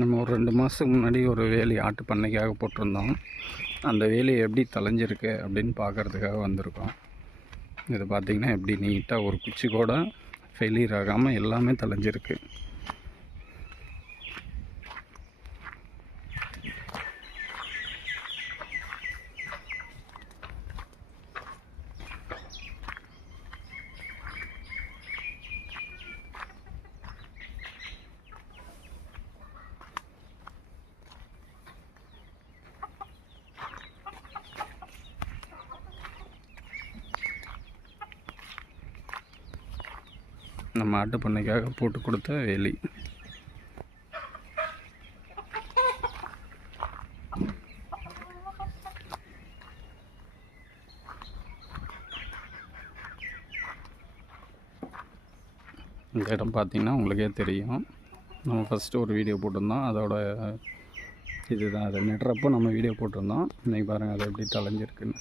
நம்ம ஒரு 2 மாதத்துக்கு முன்னாடி ஒரு வேலி ஆட்டு பண்ணைக்காக போட்டிருந்தோம். அந்த வேலி எப்படி தளைஞ்சிருக்கு அப்படின்னு பார்க்குறதுக்காக வந்திருக்கோம். இது பார்த்திங்கன்னா எப்படி நீட்டாக ஒரு குச்சி கூட ஃபெயிலியர் ஆகாமல் எல்லாமே தளைஞ்சிருக்கு. நம்ம ஆட்டு பண்ணைக்காக போட்டு கொடுத்த வேலி. இந்த இடம் பார்த்திங்கன்னா உங்களுக்கே தெரியும். நம்ம ஃபஸ்ட்டு ஒரு வீடியோ போட்டிருந்தோம். அதோட இதுதான், அதை நடுறப்போ நம்ம வீடியோ போட்டிருந்தோம். இன்றைக்கி பாருங்கள் அது எப்படி தளைஞ்சிருக்குன்னு.